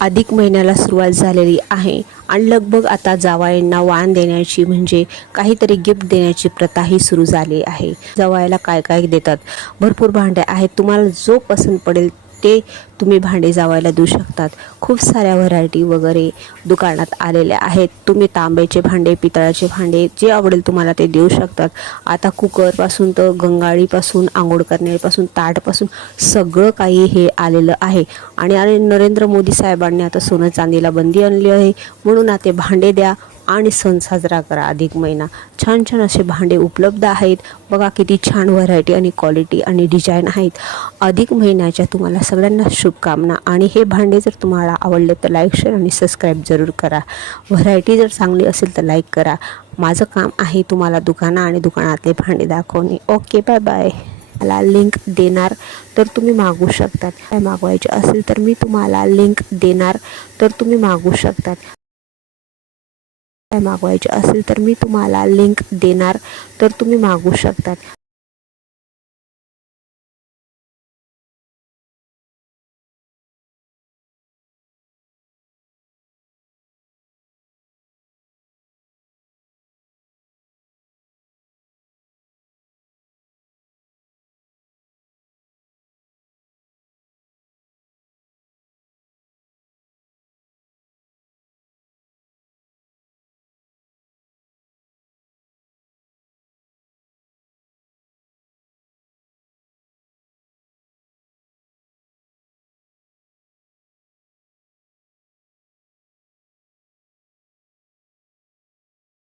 अधिक महिन्याला सुरुवात झालेली आहे आणि लगभग आता जावयांना वाण देण्याची म्हणजे काहीतरी गिफ्ट देण्याची प्रथाही सुरू झाली आहे। जावयाला काय काय देतात, भरपूर भांडे आहेत, तुम्हाला जो पसंत पडेल ते तुम्ही भांडे जावयाला देऊ शकतात। खूप साऱ्या व्हरायटी वगैरे दुकानात आलेल्या आहेत। तुम्ही तांब्याचे भांडे, पितळाचे भांडे जे आवडेल तुम्हाला ते देऊ शकतात। आता कुकरपासून तर गंगाळीपासून, आंघोळ करण्यापासून, ताटपासून सगळं काही हे आलेलं आहे। आणि नरेंद्र मोदी साहेबांनी आता सोनं चांदीला बंदी आणली आहे, म्हणून आता भांडे द्या आणि सण साजरा करा। अधिक महिना छान छान असे भांडे उपलब्ध आहेत। बघा किती छान व्हरायटी आणि क्वालिटी आणि डिझाईन आहेत। अधिक महिन्याच्या तुम्हाला सगळ्यांना शुभकामना। आणि हे भांडे जर तुम्हाला आवडले तर लाईक, शेअर आणि सबस्क्राईब जरूर करा। व्हरायटी जर चांगली असेल तर लाईक करा। माझं काम आहे तुम्हाला दुकानं आणि दुकानातले भांडे दाखवणे। Okay, bye bye. मला लिंक देणार तर तुम्ही मागू शकतात। काय मागवायचे असेल तर मी तुम्हाला लिंक देणार तर तुम्ही मागू शकतात। काय मागवायचे असेल तर मी तुम्हाला लिंक देणार तर तुम्ही मागू शकतात।